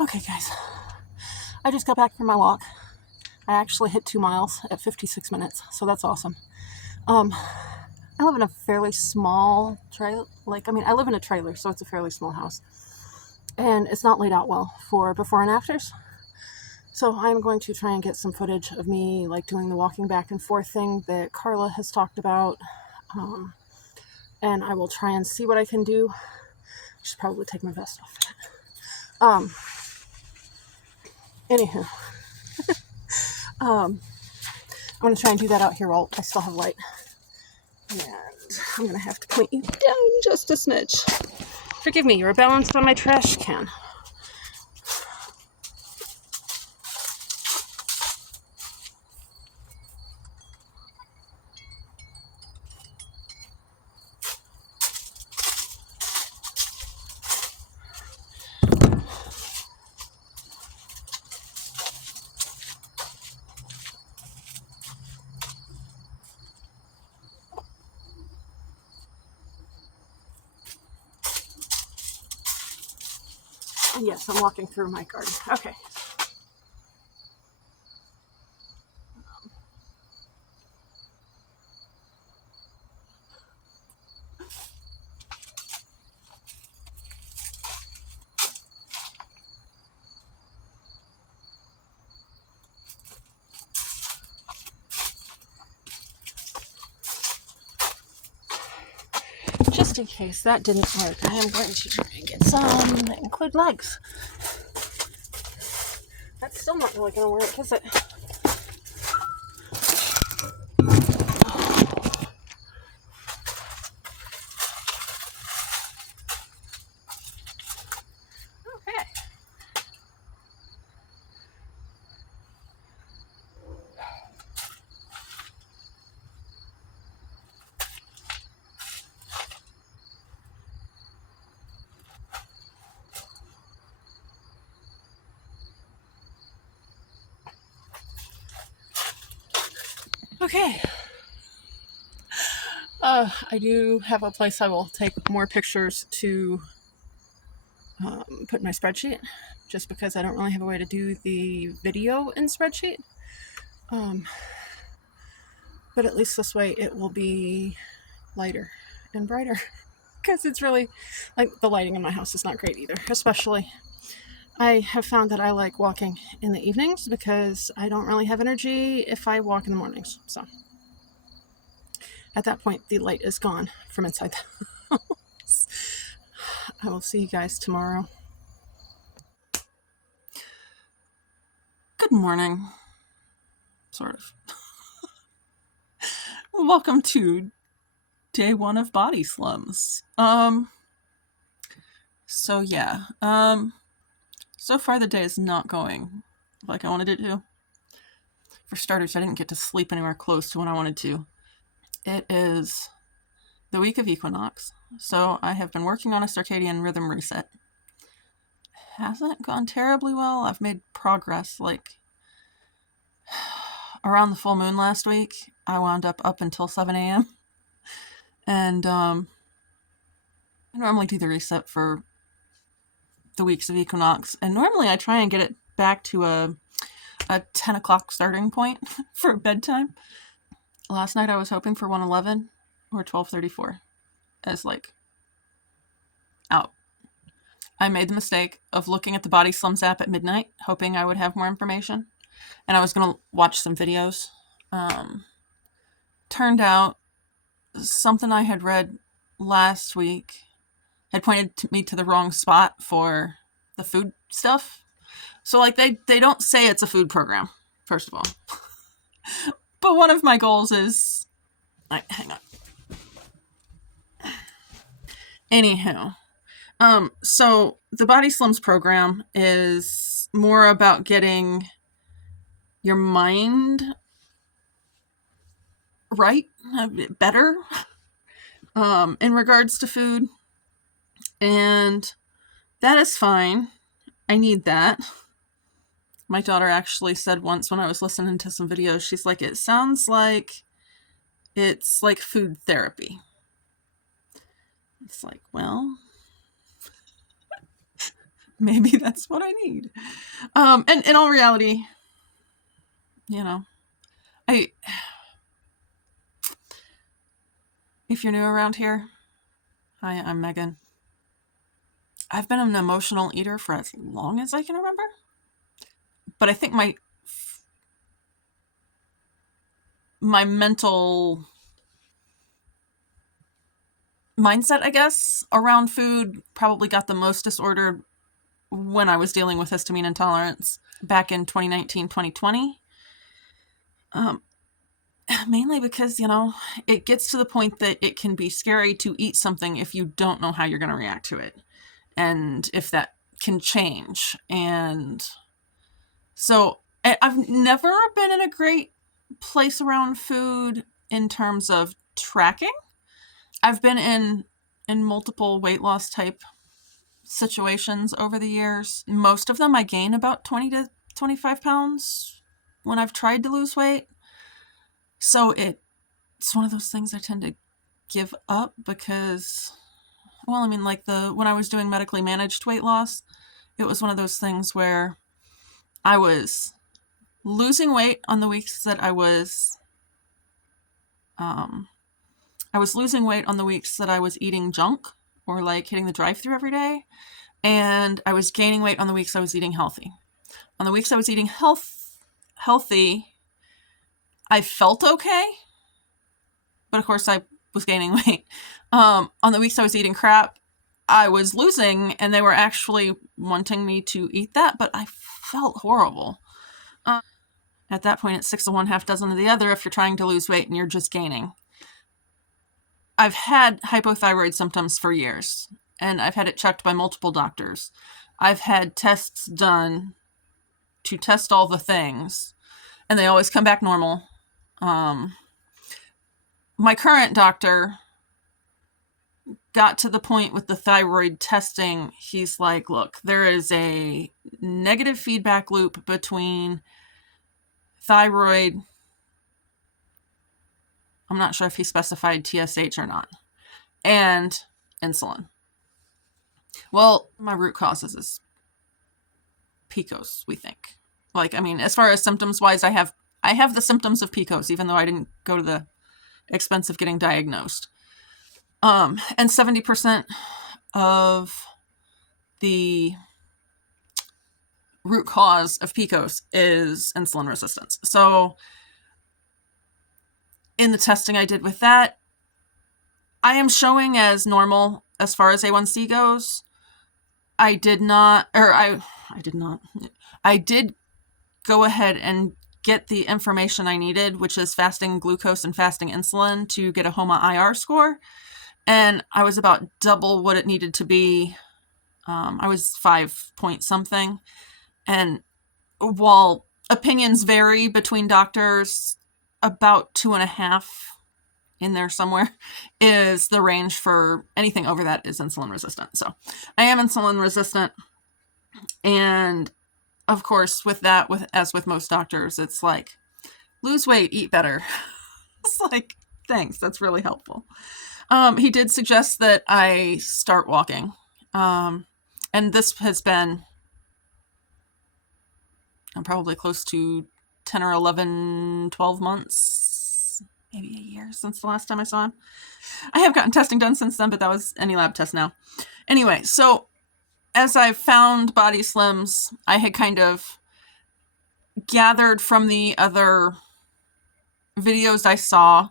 Okay, guys, I just got back from my walk. I actually hit 2 miles at 56 minutes, so that's awesome. I live in a fairly small trailer. I live in a trailer, so it's a fairly small house. And it's not laid out well for before and afters. So I'm going to try and get some footage of me, like, doing the walking back and forth thing that Carla has talked about. And I will try and see what I can do. I should probably take my vest off. Anywho, I'm going to try and do that out here while I still have light. And I'm going to have to point you down just a smidge. Forgive me, you're balanced on my trash can. Yes, I'm walking through my garden. Okay. Just in case that didn't work, I am going to try and get some that include legs. That's still not really going to work, is it? Okay. Okay. I do have a place I will take more pictures to put in my spreadsheet, just because I don't really have a way to do the video in spreadsheet. But at least this way it will be lighter and brighter, because it's really, like, the lighting in my house is not great either. Especially, I have found that I like walking in the evenings because I don't really have energy if I walk in the mornings. So at that point, the light is gone from inside the house. I will see you guys tomorrow. Good morning. Sort of. Welcome to day 1 of BodySlims. So yeah. So far the day is not going like I wanted it to. For starters, I didn't get to sleep anywhere close to when I wanted to. It is the week of equinox, so I have been working on a circadian rhythm reset. Hasn't gone terribly well. I've made progress. Like, around the full moon last week, I wound up until 7 a.m. And I normally do the reset for the weeks of equinox, and normally I try and get it back to a 10 o'clock starting point for bedtime. Last night I was hoping for 1:11 or 12:34 as, like, out. I made the mistake of looking at the BodySlims app at midnight, hoping I would have more information, and I was going to watch some videos. Turned out something I had read last week had pointed me to the wrong spot for the food stuff. So, like, they don't say it's a food program, first of all. But one of my goals is... hang on. Anywho. So the BodySlims program is more about getting your mind right, better, in regards to food. And that is fine. I need that. My daughter actually said once when I was listening to some videos, she's like, it sounds like it's like food therapy. It's like, well, maybe that's what I need. And in all reality, you know, if you're new around here, hi, I'm Megan. I've been an emotional eater for as long as I can remember. But I think my mental mindset, I guess, around food probably got the most disordered when I was dealing with histamine intolerance back in 2019, 2020. Mainly because, it gets to the point that it can be scary to eat something if you don't know how you're going to react to it. And if that can change. And so I've never been in a great place around food in terms of tracking. I've been in multiple weight loss type situations over the years. Most of them I gain about 20 to 25 pounds when I've tried to lose weight. So it's one of those things I tend to give up because, when I was doing medically managed weight loss, it was one of those things where I was losing weight on the weeks that I was losing weight on the weeks that I was eating junk or like hitting the drive-thru every day. And I was gaining weight on the weeks I was eating healthy. On the weeks I was eating healthy, I felt okay. But of course I was gaining weight. On the weeks I was eating crap, I was losing and they were actually wanting me to eat that, but I felt horrible. At that point, it's 6 of one, half dozen of the other if you're trying to lose weight and you're just gaining. I've had hypothyroid symptoms for years, and I've had it checked by multiple doctors. I've had tests done to test all the things, and they always come back normal. My current doctor got to the point with the thyroid testing. He's like, look, there is a negative feedback loop between thyroid, I'm not sure if he specified TSH or not, and insulin. Well, my root causes is PCOS, we think. As far as symptoms wise, I have the symptoms of PCOS, even though I didn't go to the expense of getting diagnosed. And 70% of the root cause of PCOS is insulin resistance. So in the testing I did with that, I am showing as normal as far as A1C goes. I did go ahead and get the information I needed, which is fasting glucose and fasting insulin, to get a HOMA IR score. And I was about double what it needed to be. I was 5 point something. And while opinions vary between doctors, about 2.5 in there somewhere is the range for anything over that is insulin resistant. So I am insulin resistant. And of course, as with most doctors, it's like, lose weight, eat better. It's like, thanks, that's really helpful. He did suggest that I start walking. And this has been, I'm probably close to 10 or 11, 12 months, maybe a year since the last time I saw him. I have gotten testing done since then, but that was any lab test now. Anyway, so as I've found BodySlims, I had kind of gathered from the other videos I saw,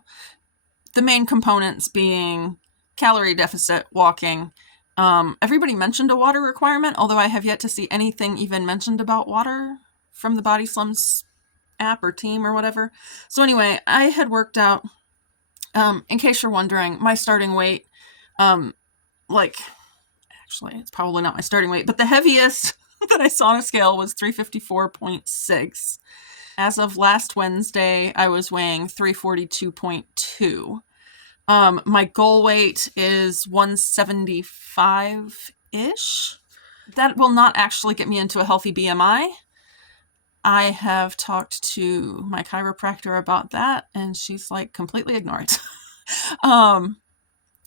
the main components being calorie deficit, walking. Everybody mentioned a water requirement, although I have yet to see anything even mentioned about water from the BodySlims app or team or whatever. So anyway, I had worked out, in case you're wondering, my starting weight, actually, it's probably not my starting weight, but the heaviest that I saw on a scale was 354.6. As of last Wednesday, I was weighing 342.2. My goal weight is 175-ish. That will not actually get me into a healthy BMI. I have talked to my chiropractor about that, and she's like, completely ignore it. I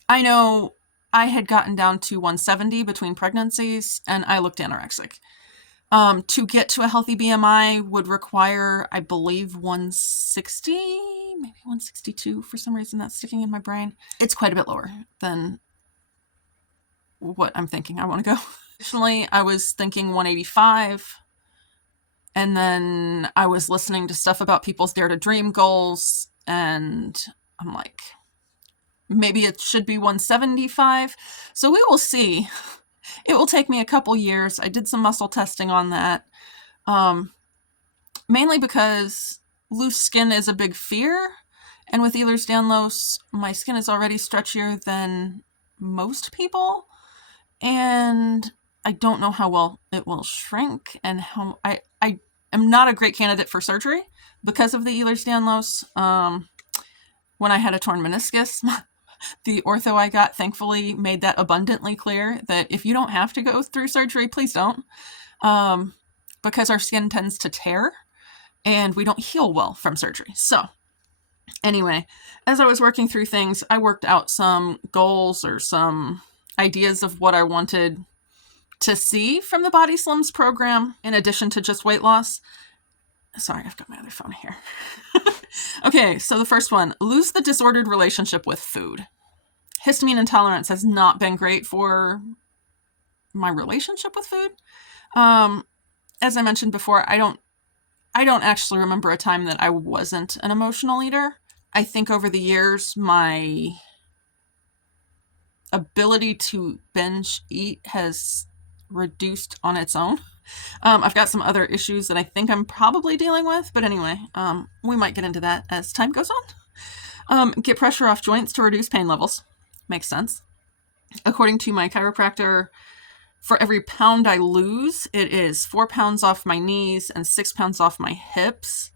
know I had gotten down to 170 between pregnancies, and I looked anorexic. To get to a healthy BMI would require, I believe, 160, maybe 162. For some reason, that's sticking in my brain. It's quite a bit lower than what I'm thinking I want to go. Additionally, I was thinking 185. And then I was listening to stuff about people's Dare to Dream goals, and I'm like, maybe it should be 175. So we will see. It will take me a couple years. I did some muscle testing on that. Mainly because loose skin is a big fear. And with Ehlers-Danlos, my skin is already stretchier than most people. And I don't know how well it will shrink, and how I am not a great candidate for surgery because of the Ehlers-Danlos. When I had a torn meniscus, the ortho I got thankfully made that abundantly clear that if you don't have to go through surgery, please don't. Because our skin tends to tear and we don't heal well from surgery. So anyway, as I was working through things, I worked out some goals or some ideas of what I wanted to see from the BodySlims program in addition to just weight loss. Sorry, I've got my other phone here. Okay, so the first one, lose the disordered relationship with food. Histamine intolerance has not been great for my relationship with food. As I mentioned before, I don't actually remember a time that I wasn't an emotional eater. I think over the years, my ability to binge eat has reduced on its own. I've got some other issues that I think I'm probably dealing with, but anyway, we might get into that as time goes on. Get pressure off joints to reduce pain levels. Makes sense. According to my chiropractor, for every pound I lose, it is 4 pounds off my knees and 6 pounds off my hips,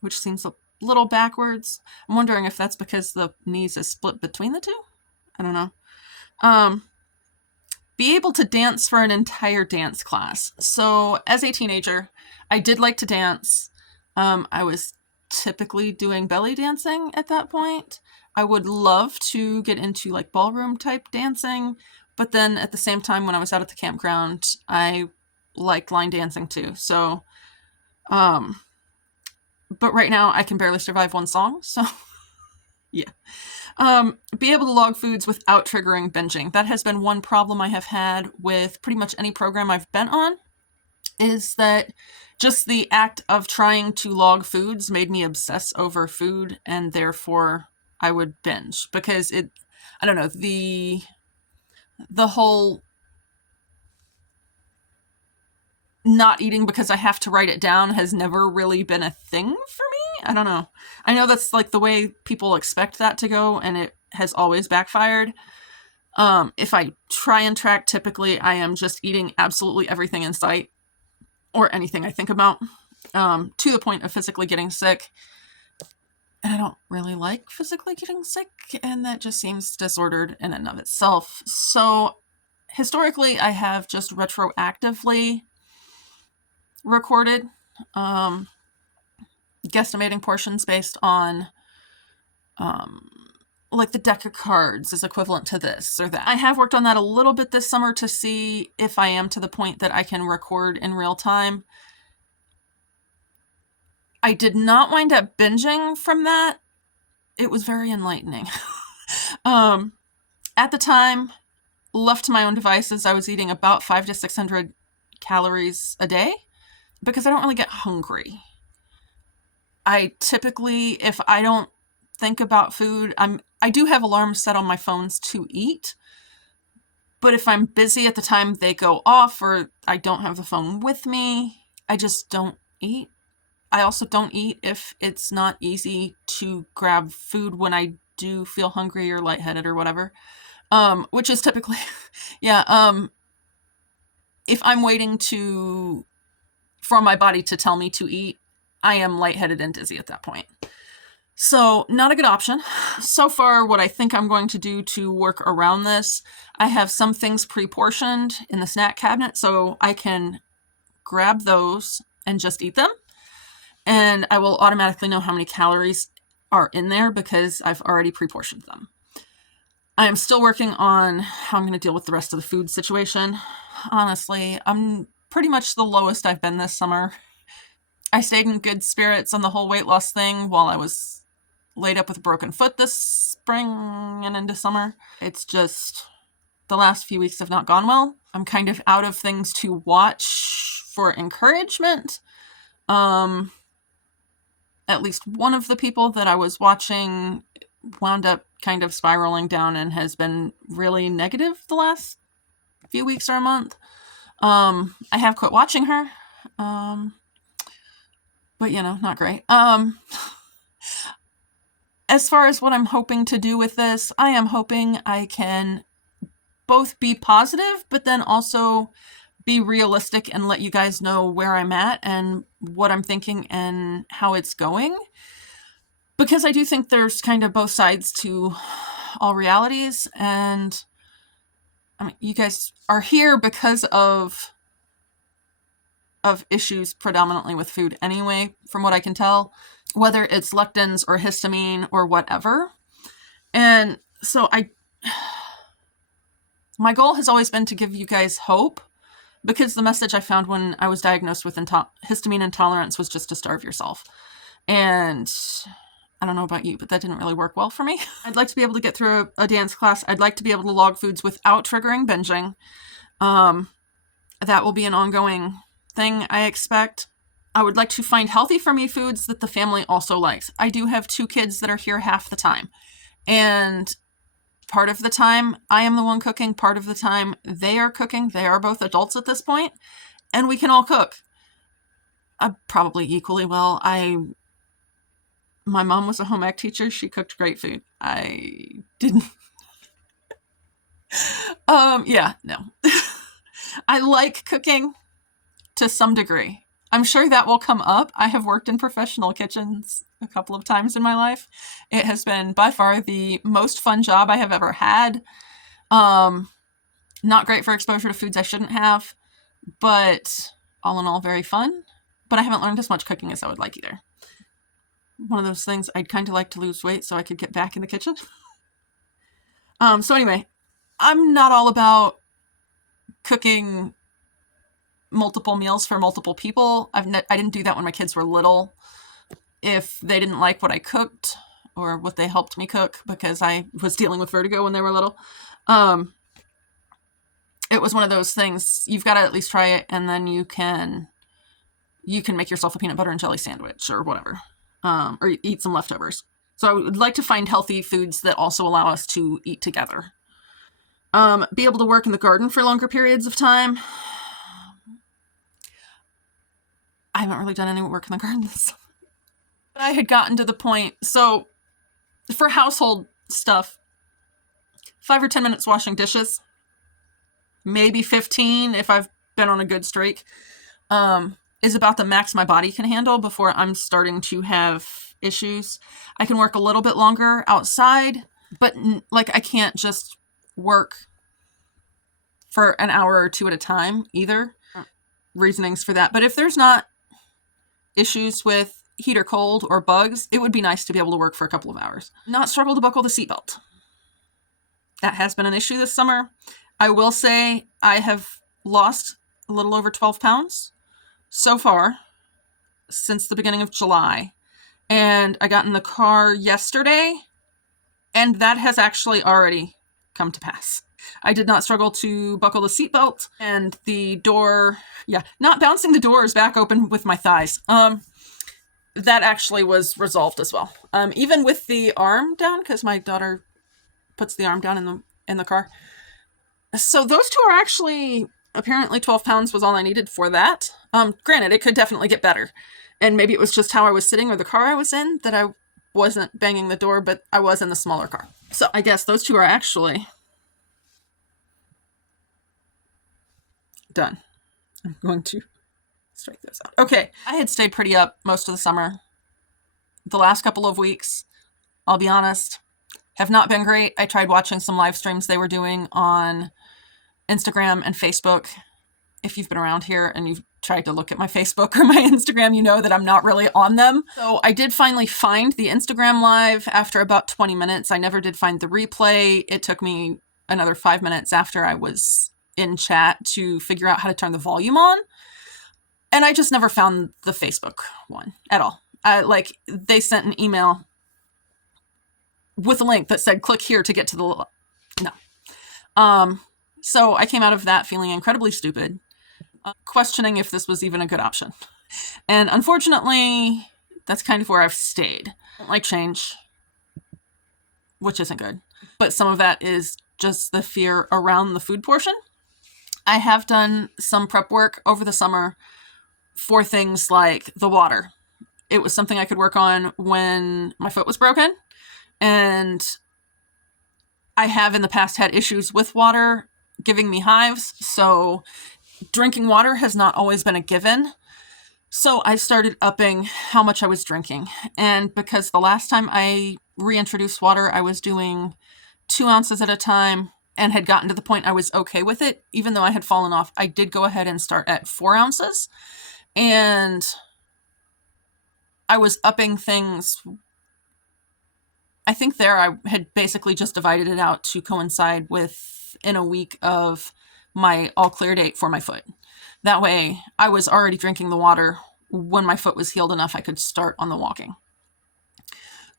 which seems a little backwards. I'm wondering if that's because the knees is split between the two. I don't know. Be able to dance for an entire dance class. So as a teenager, I did like to dance. I was typically doing belly dancing at that point. I would love to get into like ballroom type dancing, but then at the same time when I was out at the campground, I liked line dancing too. So, but right now I can barely survive one song. So yeah. Be able to log foods without triggering binging. That has been one problem I have had with pretty much any program I've been on, is that just the act of trying to log foods made me obsess over food, and therefore I would binge because I don't know, the whole not eating because I have to write it down has never really been a thing for me. I don't know. I know that's like the way people expect that to go, and it has always backfired. If I try and track, typically I am just eating absolutely everything in sight or anything I think about, to the point of physically getting sick. And I don't really like physically getting sick, and that just seems disordered in and of itself. So historically, I have just retroactively recorded, guesstimating portions based on, like the deck of cards is equivalent to this or that. I have worked on that a little bit this summer to see if I am to the point that I can record in real time. I did not wind up binging from that. It was very enlightening. At the time, left to my own devices, I was eating about 500 to 600 calories a day because I don't really get hungry. I typically, if I don't think about food, I do have alarms set on my phones to eat, but if I'm busy at the time they go off or I don't have the phone with me, I just don't eat. I also don't eat if it's not easy to grab food when I do feel hungry or lightheaded or whatever, which is typically, yeah, if I'm waiting for my body to tell me to eat, I am lightheaded and dizzy at that point. So not a good option. So far, what I think I'm going to do to work around this, I have some things pre-portioned in the snack cabinet so I can grab those and just eat them. And I will automatically know how many calories are in there because I've already pre-portioned them. I am still working on how I'm going to deal with the rest of the food situation. Honestly, I'm pretty much the lowest I've been this summer. I stayed in good spirits on the whole weight loss thing while I was laid up with a broken foot this spring and into summer. It's just the last few weeks have not gone well. I'm kind of out of things to watch for encouragement. At least one of the people that I was watching wound up kind of spiraling down and has been really negative the last few weeks or a month. I have quit watching her. But not great. As far as what I'm hoping to do with this, I am hoping I can both be positive, but then also be realistic and let you guys know where I'm at and what I'm thinking and how it's going. Because I do think there's kind of both sides to all realities, and I mean, you guys are here because of issues predominantly with food anyway, from what I can tell, whether it's lectins or histamine or whatever. And so my goal has always been to give you guys hope, because the message I found when I was diagnosed with histamine intolerance was just to starve yourself. And I don't know about you, but that didn't really work well for me. I'd like to be able to get through a dance class. I'd like to be able to log foods without triggering binging. That will be an ongoing thing, I expect. I would like to find healthy for me foods that the family also likes. I do have 2 kids that are here half the time. And part of the time I am the one cooking, part of the time they are cooking. They are both adults at this point, and we can all cook. Probably equally well. My mom was a home ec teacher. She cooked great food. I didn't. Yeah, no. I like cooking to some degree. I'm sure that will come up. I have worked in professional kitchens a couple of times in my life. It has been by far the most fun job I have ever had. Not great for exposure to foods I shouldn't have, but all in all, very fun. But I haven't learned as much cooking as I would like either. One of those things, I'd kind of like to lose weight so I could get back in the kitchen. So anyway, I'm not all about cooking multiple meals for multiple people. I didn't do that when my kids were little. If they didn't like what I cooked or what they helped me cook, because I was dealing with vertigo when they were little, it was one of those things, you've got to at least try it, and then you can make yourself a peanut butter and jelly sandwich or whatever, or eat some leftovers. So I would like to find healthy foods that also allow us to eat together. Be able to work in the garden for longer periods of time. I haven't really done any work in the garden this summer. I had gotten to the point, so for household stuff, 5 or 10 minutes washing dishes, maybe 15 if I've been on a good streak, is about the max my body can handle before I'm starting to have issues. I can work a little bit longer outside, but I can't just work for an hour or 2 at a time either. Reasonings for that. But if there's not issues with heat or cold or bugs, it would be nice to be able to work for a couple of hours. Not struggle to buckle the seatbelt. That has been an issue this summer. I will say I have lost a little over 12 pounds so far since the beginning of July. And I got in the car yesterday, and that has actually already come to pass. I did not struggle to buckle the seatbelt, and the door, not bouncing the doors back open with my thighs. That actually was resolved as well. Even with the arm down, because my daughter puts the arm down in the car. So those 2 are actually, apparently 12 pounds was all I needed for that. Granted, it could definitely get better. And maybe it was just how I was sitting or the car I was in that I wasn't banging the door, but I was in the smaller car. So I guess those 2 are actually done. I'm going to strike those out. Okay, I had stayed pretty up most of the summer. The last couple of weeks, I'll be honest, have not been great. I tried watching some live streams they were doing on Instagram and Facebook, if you've been around here and you've tried to look at my Facebook or my Instagram, you know that I'm not really on them. So I did finally find the Instagram live after about 20 minutes. I never did find the replay. It took me another 5 minutes after I was in chat to figure out how to turn the volume on. And I just never found the Facebook one at all. Like, they sent an email with a link that said, click here to get to the... No. So I came out of that feeling incredibly stupid, questioning if this was even a good option. And unfortunately, that's kind of where I've stayed. I don't like change, which isn't good. But some of that is just the fear around the food portion. I have done some prep work over the summer for things like the water. It was something I could work on when my foot was broken. And I have in the past had issues with water giving me hives. So drinking water has not always been a given. So I started upping how much I was drinking. And because the last time I reintroduced water, I was doing 2 ounces at a time and had gotten to the point I was okay with it. Even though I had fallen off, I did go ahead and start at 4 ounces. And I was upping things. I think there I had basically just divided it out to coincide with in a week of my all clear date for my foot. That way I was already drinking the water when my foot was healed enough I could start on the walking.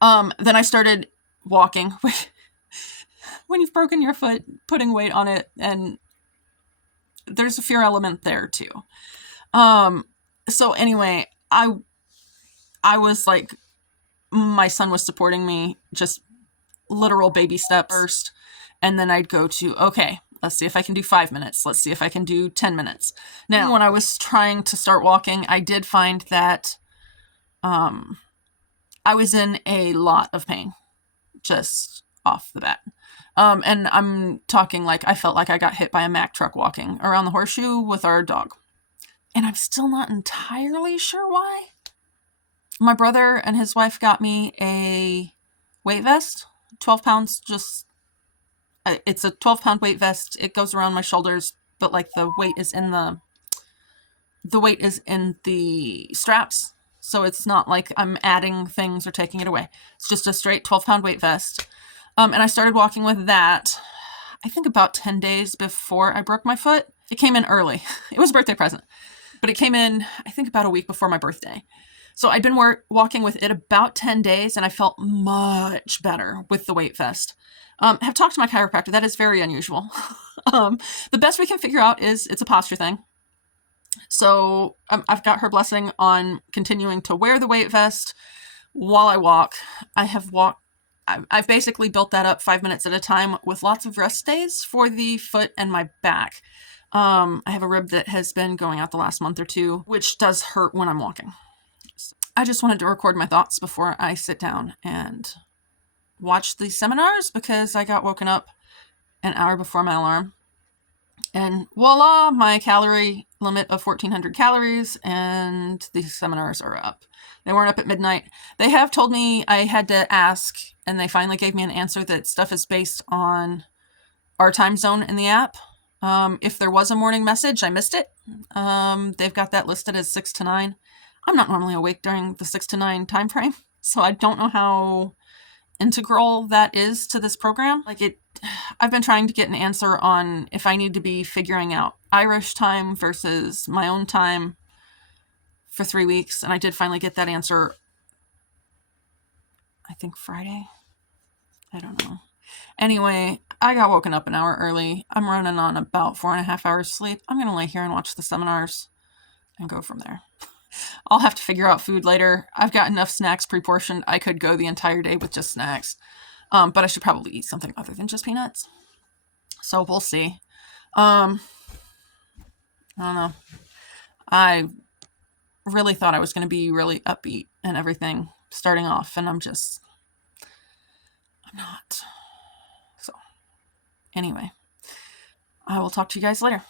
Then I started walking. When you've broken your foot, putting weight on it, and there's a fear element there too. So anyway, I was like, my son was supporting me, just literal baby steps first. And then I'd go to, okay, let's see if I can do 5 minutes. Let's see if I can do 10 minutes. Now, when I was trying to start walking, I did find that I was in a lot of pain just off the bat. And I'm talking like I felt like I got hit by a Mack truck walking around the horseshoe with our dog. And I'm still not entirely sure why. My brother and his wife got me a weight vest, 12 pounds, just, it's a 12-pound weight vest. It goes around my shoulders, but like the weight is in the straps. So it's not like I'm adding things or taking it away. It's just a straight 12-pound weight vest. And I started walking with that, I think about 10 days before I broke my foot. It came in early. It was a birthday present, but it came in, I think, about a week before my birthday. So I'd been walking with it about 10 days and I felt much better with the weight vest. Have talked to my chiropractor. That is very unusual. The best we can figure out is it's a posture thing. So I've got her blessing on continuing to wear the weight vest while I walk. I've basically built that up 5 minutes at a time with lots of rest days for the foot and my back. I have a rib that has been going out the last month or two, which does hurt when I'm walking. I just wanted to record my thoughts before I sit down and watch the seminars because I got woken up an hour before my alarm. And voila, my calorie limit of 1,400 calories and the seminars are up. They weren't up at midnight. They have told me I had to ask, and they finally gave me an answer that stuff is based on our time zone in the app. If there was a morning message, I missed it. They've got that listed as 6 to 9. I'm not normally awake during the 6 to 9 time frame, so I don't know how integral that is to this program. I've been trying to get an answer on if I need to be figuring out Irish time versus my own time for 3 weeks, and I did finally get that answer, I think Friday. I don't know. Anyway, I got woken up an hour early. I'm running on about 4.5 hours sleep. I'm going to lay here and watch the seminars and go from there. I'll have to figure out food later. I've got enough snacks pre-portioned. I could go the entire day with just snacks. But I should probably eat something other than just peanuts. So we'll see. I don't know. I really thought I was going to be really upbeat and everything starting off, and I'm not. So anyway, I will talk to you guys later.